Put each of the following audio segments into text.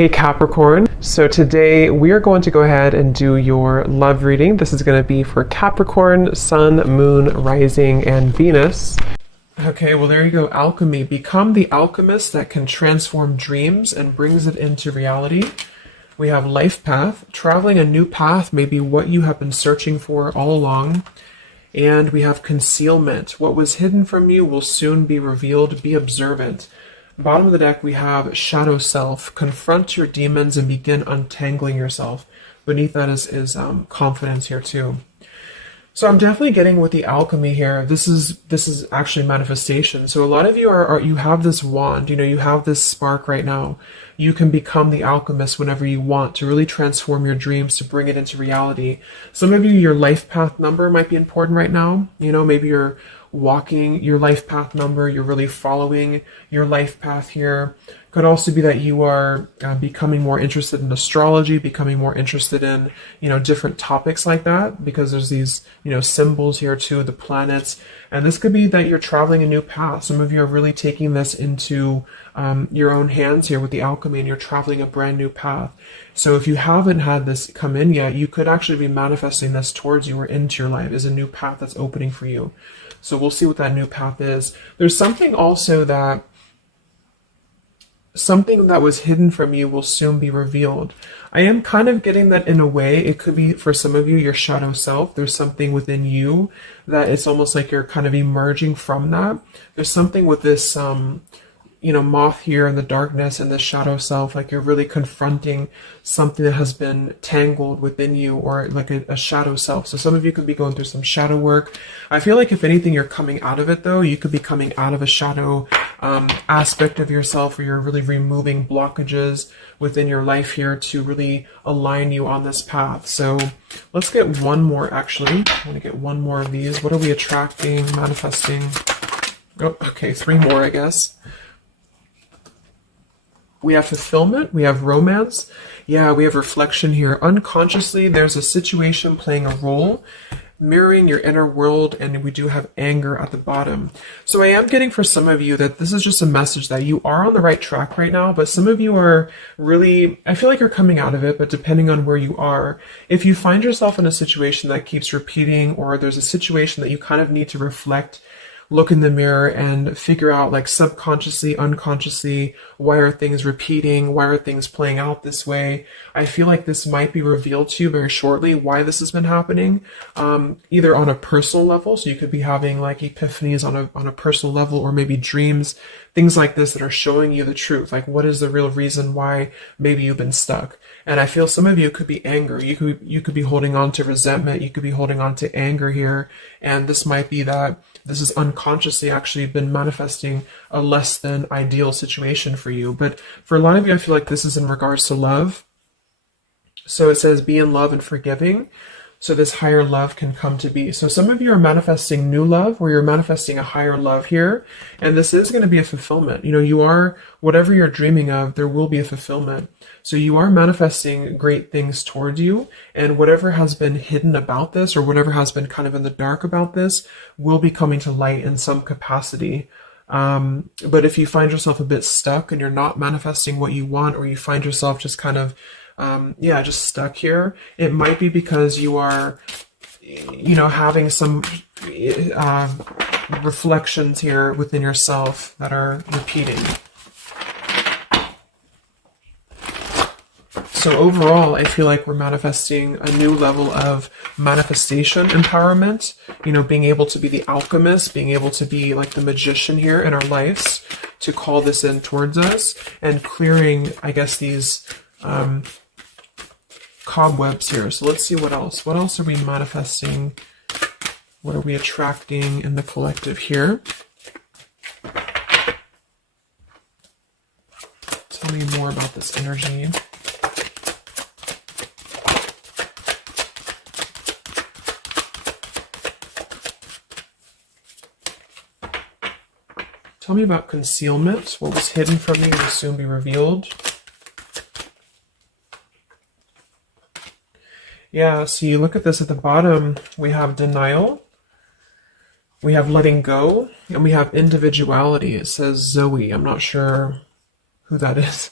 Hey Capricorn, so today we are going to go ahead and do your love reading. This is going to be for Capricorn, Sun, Moon, Rising, and Venus. Okay, well there you go, alchemy. Become the alchemist that can transform dreams and brings it into reality. We have life path. Traveling a new path may be what you have been searching for all along. And we have concealment. What was hidden from you will soon be revealed. Be observant. Bottom of the deck, we have shadow self. Confront your demons and begin untangling yourself. Beneath that is confidence here too. So I'm definitely getting with the alchemy here. This is actually manifestation. So a lot of you you have this wand, you have this spark right now. You can become the alchemist whenever you want to really transform your dreams, to bring it into reality. Some of you, your life path number might be important right now. Maybe you're walking your life path number, you're really following your life path here. Could also be that you are becoming more interested in astrology, becoming more interested in, different topics like that, because there's these, symbols here too, the planets. And this could be that you're traveling a new path. Some of you are really taking this into your own hands here with the alchemy, and you're traveling a brand new path. So if you haven't had this come in yet, you could actually be manifesting this towards you or into your life as a new path that's opening for you. So we'll see what that new path is. There's something also that something that was hidden from you will soon be revealed. I am kind of getting that in a way. It could be for some of you, your shadow self. There's something within you that it's almost like you're kind of emerging from that. There's something with this, moth here in the darkness and the shadow self, like you're really confronting something that has been tangled within you, or like a shadow self. So some of you could be going through some shadow work. I feel like if anything, you're coming out of it though. You could be coming out of a shadow aspect of yourself, where you're really removing blockages within your life here to really align you on this path. So let's get one more actually. I want to get one more of these. What are we attracting, manifesting? Oh, okay, 3 more, I guess. We have fulfillment, we have romance, yeah, we have reflection here. Unconsciously, there's a situation playing a role, mirroring your inner world, and we do have anger at the bottom. So I am getting for some of you that this is just a message that you are on the right track right now, but some of you are really, I feel like you're coming out of it, but depending on where you are, if you find yourself in a situation that keeps repeating, or there's a situation that you kind of need to reflect, look in the mirror and figure out, like, subconsciously, unconsciously, why are things repeating? Why are things playing out this way? I feel like this might be revealed to you very shortly why this has been happening, either on a personal level. So you could be having like epiphanies on a personal level, or maybe dreams, things like this that are showing you the truth. Like, what is the real reason why maybe you've been stuck? And I feel some of you could be anger. You could be holding on to resentment. You could be holding on to anger here. And this might be that this is unconsciously actually been manifesting a less than ideal situation for you. But for a lot of you, I feel like this is in regards to love. So it says, be in love and forgiving, so this higher love can come to be. So some of you are manifesting new love, where you're manifesting a higher love here. And this is going to be a fulfillment. You are, whatever you're dreaming of, there will be a fulfillment. So you are manifesting great things towards you. And whatever has been hidden about this, or whatever has been kind of in the dark about this, will be coming to light in some capacity. But if you find yourself a bit stuck and you're not manifesting what you want, or you find yourself just kind of just stuck here, it might be because you are, having some reflections here within yourself that are repeating. So overall, I feel like we're manifesting a new level of manifestation empowerment, being able to be the alchemist, being able to be like the magician here in our lives, to call this in towards us, and clearing, I guess, these cobwebs here. So let's see what else. What else are we manifesting? What are we attracting in the collective here? Tell me more about this energy. Tell me about concealment. What was hidden from you will soon be revealed. Yeah, so you look at this at the bottom, we have denial, we have letting go, and we have individuality. It says Zoe. I'm not sure who that is.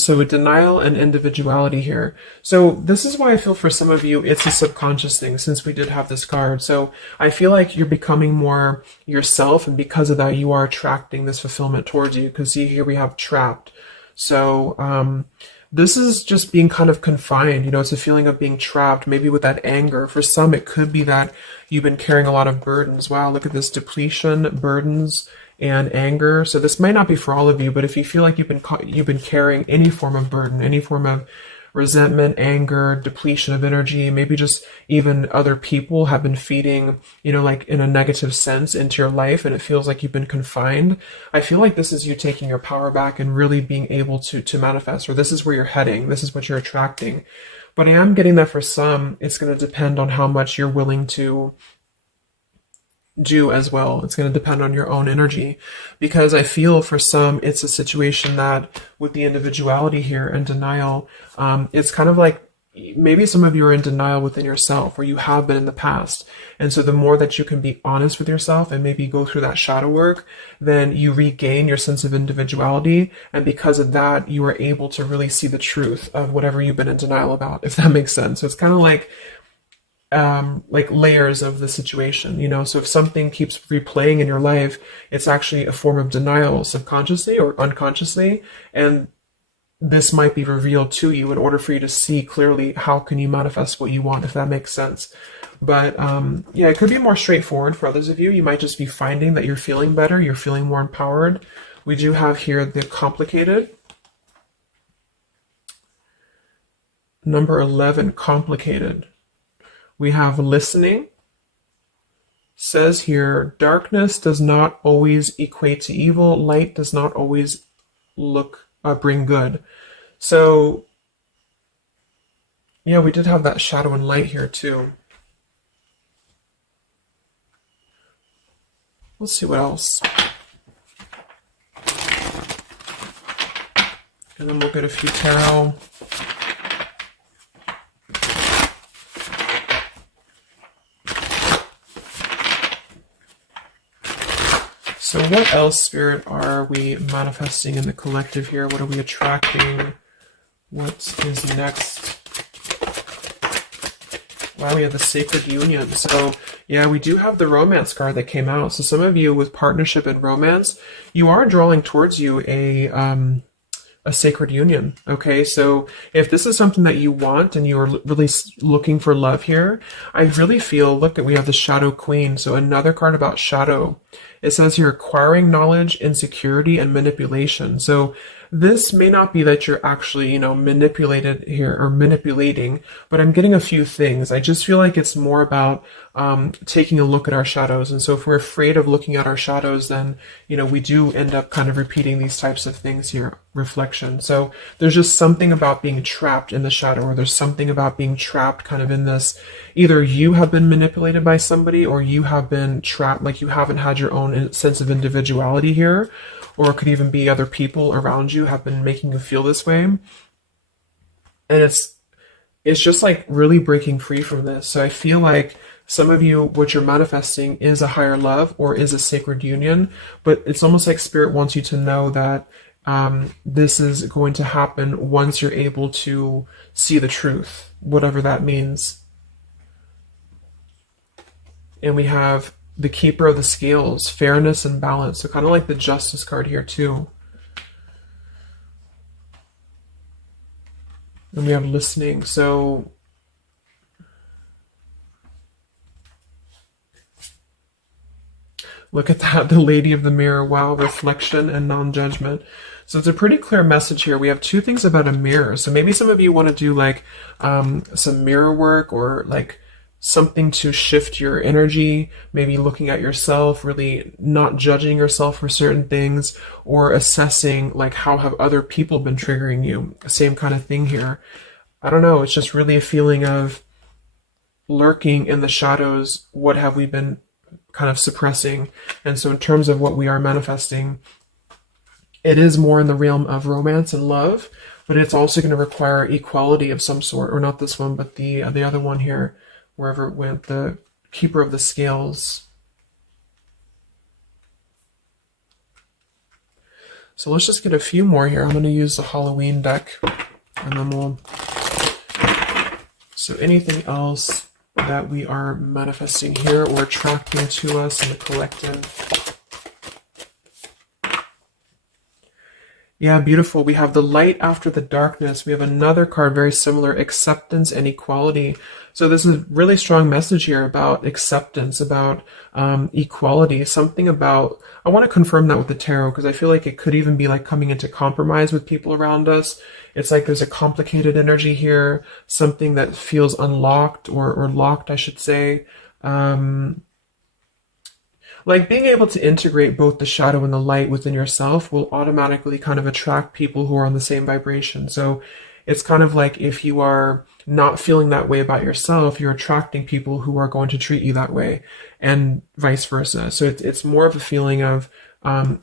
So denial and individuality here. So this is why I feel for some of you, it's a subconscious thing since we did have this card. So I feel like you're becoming more yourself, and because of that, you are attracting this fulfillment towards you. Because see, here we have trapped. So this is just being kind of confined. You know, it's a feeling of being trapped, maybe with that anger. For some, it could be that you've been carrying a lot of burdens. Wow, look at this depletion, burdens, and anger. So this might not be for all of you, but if you feel like you've been carrying any form of burden, any form of resentment, anger, depletion of energy, maybe just even other people have been feeding, you know, like in a negative sense into your life, and it feels like you've been confined. I feel like this is you taking your power back and really being able to manifest, or this is where you're heading. This is what you're attracting. But I am getting that for some, it's going to depend on how much you're willing to do as well. It's going to depend on your own energy, because I feel for some it's a situation that with the individuality here and denial, it's kind of like maybe some of you are in denial within yourself, or you have been in the past. And so the more that you can be honest with yourself and maybe go through that shadow work, then you regain your sense of individuality. And because of that, you are able to really see the truth of whatever you've been in denial about, if that makes sense. So it's kind of like layers of the situation, you know. So if something keeps replaying in your life, it's actually a form of denial subconsciously or unconsciously, and this might be revealed to you in order for you to see clearly how can you manifest what you want, if that makes sense. But yeah, it could be more straightforward for others of you. You might just be finding that you're feeling better, you're feeling more empowered. We do have here the complicated. Number 11, complicated. We have listening. Says here, darkness does not always equate to evil. Light does not always bring good. So, yeah, we did have that shadow and light here too. Let's see what else. And then we'll get a few tarot. So what else, Spirit, are we manifesting in the collective here? What are we attracting? What is next? Wow, we have the Sacred Union. So yeah, we do have the romance card that came out. So some of you with partnership and romance, you are drawing towards you a sacred union. Okay, so if this is something that you want and you're really looking for love here, I really feel, look, we have the Shadow Queen. So another card about shadow. It says here, acquiring knowledge, insecurity, and manipulation. So this may not be that you're actually, you know, manipulated here or manipulating, but I'm getting a few things. I just feel like it's more about taking a look at our shadows. And so if we're afraid of looking at our shadows, then, you know, we do end up kind of repeating these types of things here, reflection. So there's just something about being trapped in the shadow, or there's something about being trapped kind of in this, either you have been manipulated by somebody, or you have been trapped, like you haven't had your own sense of individuality here. Or it could even be other people around you have been making you feel this way. And it's just like really breaking free from this. So I feel like some of you, what you're manifesting is a higher love or is a sacred union, but it's almost like Spirit wants you to know that this is going to happen once you're able to see the truth, whatever that means. And we have the Keeper of the Scales, fairness and balance. So kind of like the Justice card here too. And we have listening. So look at that, the Lady of the Mirror. Wow, reflection and non-judgment. So it's a pretty clear message here. We have two things about a mirror. So maybe some of you want to do like some mirror work, or like something to shift your energy, maybe looking at yourself, really not judging yourself for certain things, or assessing like how have other people been triggering you. Same kind of thing here. I don't know, it's just really a feeling of lurking in the shadows. What have we been kind of suppressing? And so in terms of what we are manifesting, it is more in the realm of romance and love, but it's also going to require equality of some sort, or not this one, but the other one here, wherever it went, the Keeper of the Scales. So let's just get a few more here. I'm going to use the Halloween deck, and then we'll... So anything else that we are manifesting here or attracting to us in the collective? Yeah, beautiful. We have the light after the darkness. We have another card very similar, acceptance and equality. So this is a really strong message here about acceptance, about equality, something about, I want to confirm that with the tarot because I feel like it could even be like coming into compromise with people around us. It's like there's a complicated energy here, something that feels unlocked or locked, I should say. Like being able to integrate both the shadow and the light within yourself will automatically kind of attract people who are on the same vibration. So it's kind of like if you are not feeling that way about yourself, you're attracting people who are going to treat you that way, and vice versa. So it's more of a feeling of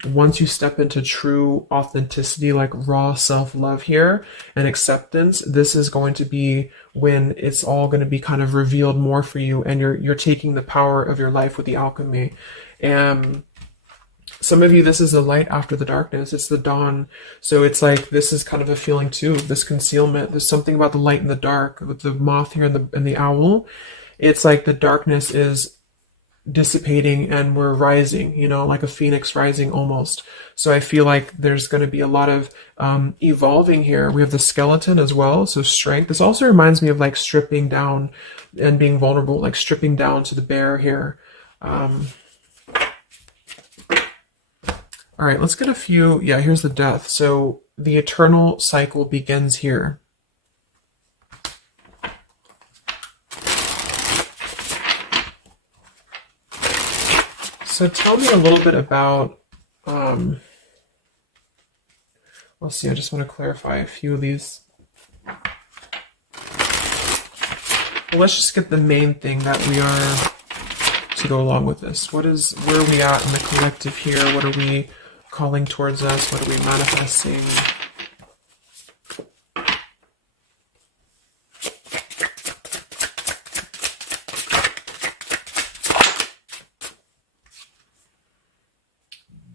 once you step into true authenticity, like raw self-love here and acceptance, this is going to be when it's all going to be kind of revealed more for you, and you're taking the power of your life with the alchemy. And some of you, this is the light after the darkness. It's the dawn. So it's like, this is kind of a feeling too, this concealment. There's something about the light and the dark with the moth here and the owl. It's like the darkness is dissipating and we're rising, you know, like a phoenix rising almost. So I feel like there's going to be a lot of evolving here. We have the skeleton as well. So strength. This also reminds me of like stripping down and being vulnerable, like stripping down to the bare here. All right, let's get a few. Yeah, here's the death. So the eternal cycle begins here. So tell me a little bit about, let's see, I just want to clarify a few of these. Well, let's just get the main thing that we are to go along with this. Where are we at in the collective here? What are we calling towards us? What are we manifesting?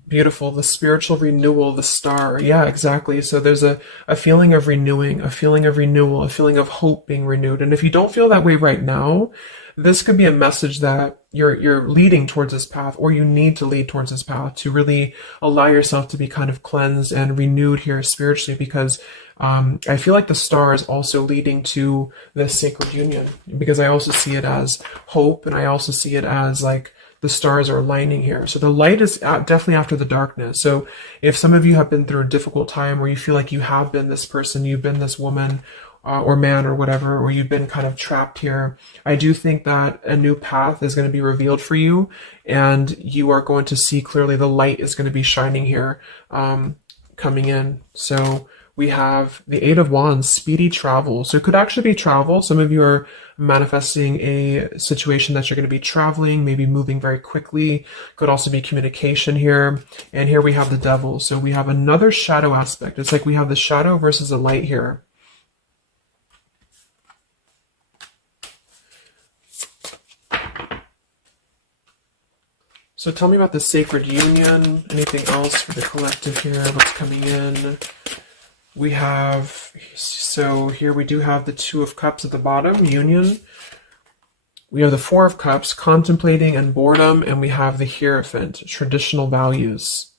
Beautiful. The spiritual renewal, the star. Yeah, exactly. So there's a feeling of renewing, a feeling of renewal, a feeling of hope being renewed. And if you don't feel that way right now, this could be a message that you're leading towards this path, or you need to lead towards this path to really allow yourself to be kind of cleansed and renewed here spiritually, because I feel like the star is also leading to this sacred union, because I also see it as hope, and I also see it as like the stars are aligning here. So the light is definitely after the darkness. So if some of you have been through a difficult time where you feel like you have been this person, you've been this woman, or man or whatever, or you've been kind of trapped here, I do think that a new path is going to be revealed for you, and you are going to see clearly the light is going to be shining here, coming in. So we have the Eight of Wands, speedy travel. So it could actually be travel. Some of you are manifesting a situation that you're going to be traveling, maybe moving very quickly. Could also be communication here. And here we have the Devil. So we have another shadow aspect. It's like we have the shadow versus the light here. So tell me about the sacred union. Anything else for the collective here? What's coming in? We have, so here we do have the Two of Cups at the bottom, union. We have the Four of Cups, contemplating and boredom, and we have the Hierophant, traditional values.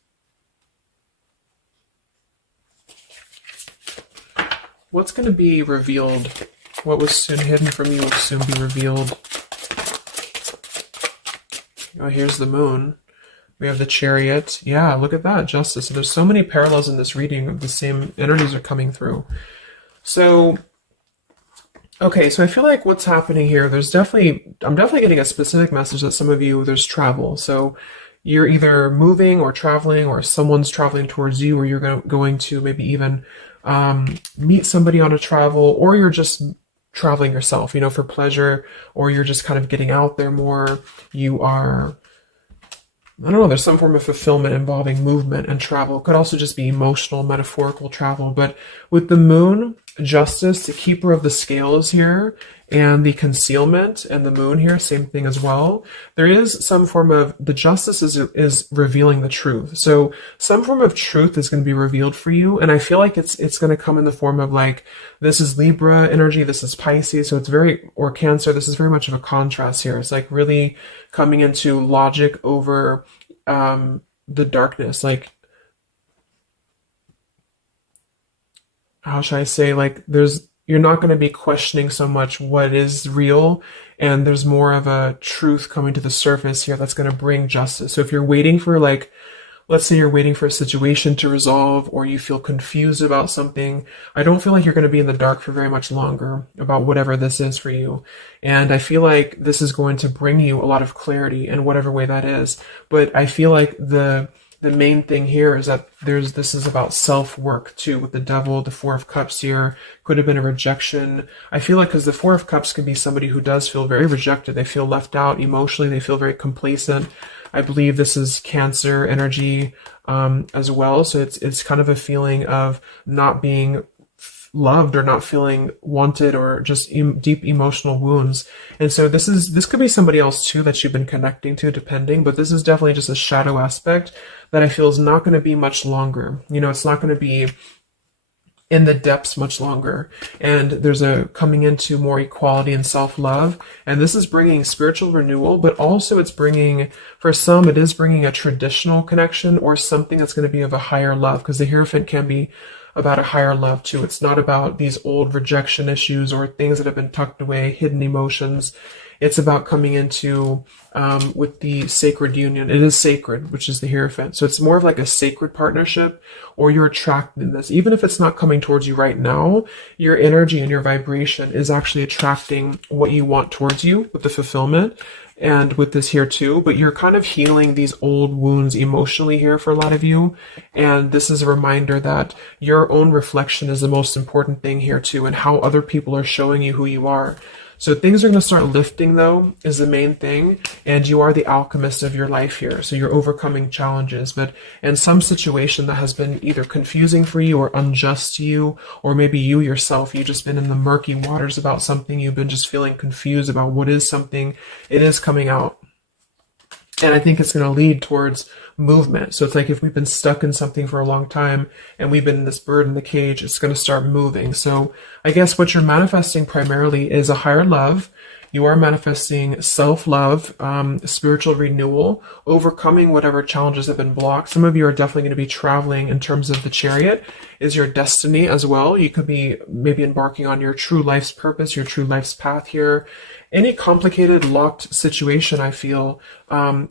What's going to be revealed? What was soon hidden from you will soon be revealed. Oh, here's the Moon. We have the Chariot. Yeah, look at that, Justice. So there's so many parallels in this reading. The same energies are coming through. So, okay, so I feel like what's happening here, I'm definitely getting a specific message that some of you, there's travel. So you're either moving or traveling, or someone's traveling towards you, or you're going to maybe even meet somebody on a travel, or you're just traveling yourself, you know, for pleasure, or you're just kind of getting out there more. You are, I don't know, there's some form of fulfillment involving movement and travel. It could also just be emotional, metaphorical travel. But with the Moon, Justice, the keeper of the scales here, and the concealment, and the moon here, same thing as well. There is some form of, the justice is revealing the truth. So some form of truth is going to be revealed for you, and I feel like it's going to come in the form of like, this is Libra energy, this is Pisces, so it's very, or Cancer, this is very much of a contrast here. It's like really coming into logic over the darkness, like, how should I say, like you're not going to be questioning so much what is real, and there's more of a truth coming to the surface here that's going to bring justice. So if you're waiting for, like, let's say you're waiting for a situation to resolve, or you feel confused about something, I don't feel like you're going to be in the dark for very much longer about whatever this is for you. And I feel like this is going to bring you a lot of clarity in whatever way that is. But I feel like the main thing here is that this is about self-work too, with the Devil, the Four of Cups here, could have been a rejection. I feel like, because the Four of Cups could be somebody who does feel very rejected, they feel left out emotionally, they feel very complacent. I believe this is Cancer energy as well, so it's kind of a feeling of not being loved, or not feeling wanted, or just deep emotional wounds. And so this could be somebody else too that you've been connecting to, depending, but this is definitely just a shadow aspect that I feel is not going to be much longer. You know, it's not going to be in the depths much longer. And there's a coming into more equality and self-love. And this is bringing spiritual renewal, but also it's bringing, for some, it is bringing a traditional connection, or something that's going to be of a higher love, because the Hierophant can be about a higher love too. It's not about these old rejection issues or things that have been tucked away, hidden emotions. It's about coming into with the sacred union. It is sacred, which is the Hierophant. So it's more of like a sacred partnership, or you're attracting this. Even if it's not coming towards you right now, your energy and your vibration is actually attracting what you want towards you with the fulfillment. And with this here too, but you're kind of healing these old wounds emotionally here for a lot of you. And this is a reminder that your own reflection is the most important thing here too, and how other people are showing you who you are. So things are going to start lifting, though, is the main thing. And you are the alchemist of your life here. So you're overcoming challenges. But in some situation that has been either confusing for you or unjust to you, or maybe you yourself, you've just been in the murky waters about something. You've been just feeling confused about what is something. It is coming out. And I think it's going to lead towards movement. So it's like if we've been stuck in something for a long time and we've been in this bird in the cage, it's going to start moving. So I guess what you're manifesting primarily is a higher love. You are manifesting self-love, spiritual renewal, overcoming whatever challenges have been blocked. Some of you are definitely going to be traveling in terms of the Chariot is your destiny as well. You could be maybe embarking on your true life's purpose, your true life's path here. Any complicated, locked situation, I feel,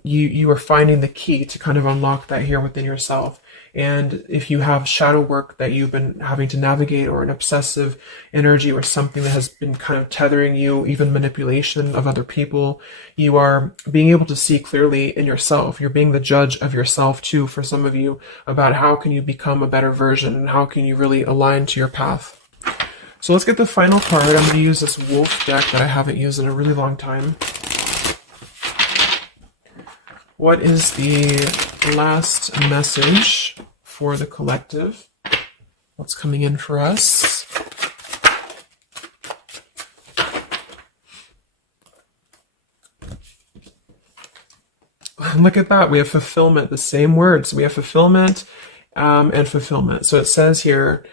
you are finding the key to kind of unlock that here within yourself. And if you have shadow work that you've been having to navigate, or an obsessive energy, or something that has been kind of tethering you, even manipulation of other people, you are being able to see clearly in yourself. You're being the judge of yourself too, for some of you, about how can you become a better version, and how can you really align to your path. So let's get the final card. I'm going to use this wolf deck that I haven't used in a really long time. What is the last message for the collective? What's coming in for us? Look at that. We have fulfillment, the same words. We have fulfillment and fulfillment. So it says here,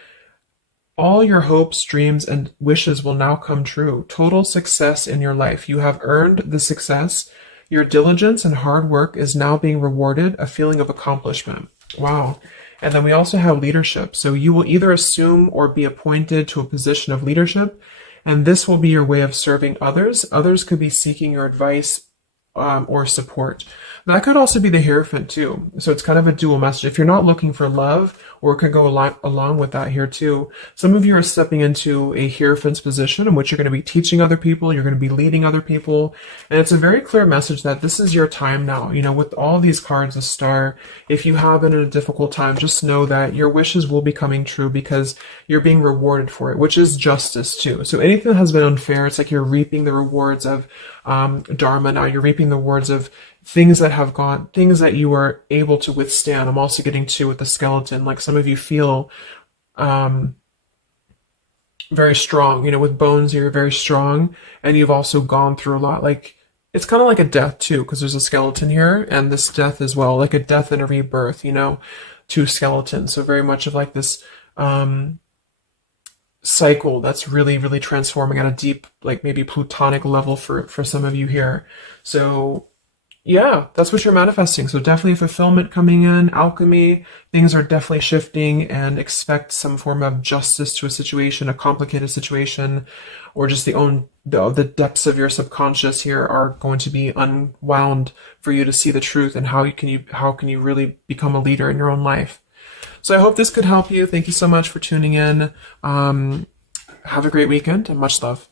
all your hopes, dreams, and wishes will now come true. Total success in your life. You have earned the success. Your diligence and hard work is now being rewarded, a feeling of accomplishment. Wow. And then we also have leadership. So you will either assume or be appointed to a position of leadership, and this will be your way of serving others. Others could be seeking your advice or support. That could also be the Hierophant too. So it's kind of a dual message. If you're not looking for love, or it could go along with that here too. Some of you are stepping into a Hierophant's position in which you're going to be teaching other people, you're going to be leading other people. And it's a very clear message that this is your time now. You know, with all these cards, a star, if you have been in a difficult time, just know that your wishes will be coming true because you're being rewarded for it, which is justice too. So anything that has been unfair, it's like you're reaping the rewards of Dharma now. You're reaping the rewards of things that have gone, things that you are able to withstand. I'm also getting to with the skeleton, like some of you feel very strong, you know, with bones, you're very strong, and you've also gone through a lot. Like, it's kind of like a death too, because there's a skeleton here, and this death as well, like a death and a rebirth, you know, two skeletons. So very much of like this cycle that's really, really transforming at a deep, like maybe plutonic level for some of you here. So yeah, that's what you're manifesting. So definitely fulfillment coming in, alchemy, things are definitely shifting, and expect some form of justice to a situation, a complicated situation, or just the depths of your subconscious here are going to be unwound for you to see the truth, and how can you really become a leader in your own life. So I hope this could help you. Thank you so much for tuning in. Have a great weekend and much love.